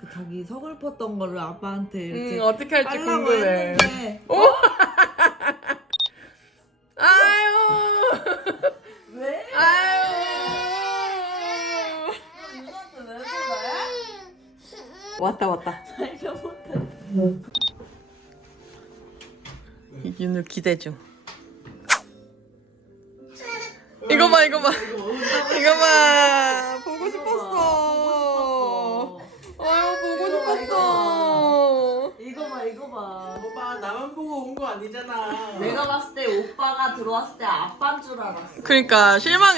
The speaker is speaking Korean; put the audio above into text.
그 자기 서글펐던 거를 아빠한테 이렇게 어떻게 할지 깔라고 궁금해. 했는데 오! 아유! 왜? 아유! 누나한테 왜 그래? 왔다. 자기가 못해. 윤우 기대 중. 이거 봐. 이거 봐. 보고 싶었어. 아유, 보고 싶었어. 이거 봐. 오빠 나만 보고 온 거 아니잖아. 내가 봤을 때 오빠가 들어왔을 때 아빠인 줄 알았어. 그러니까 실망.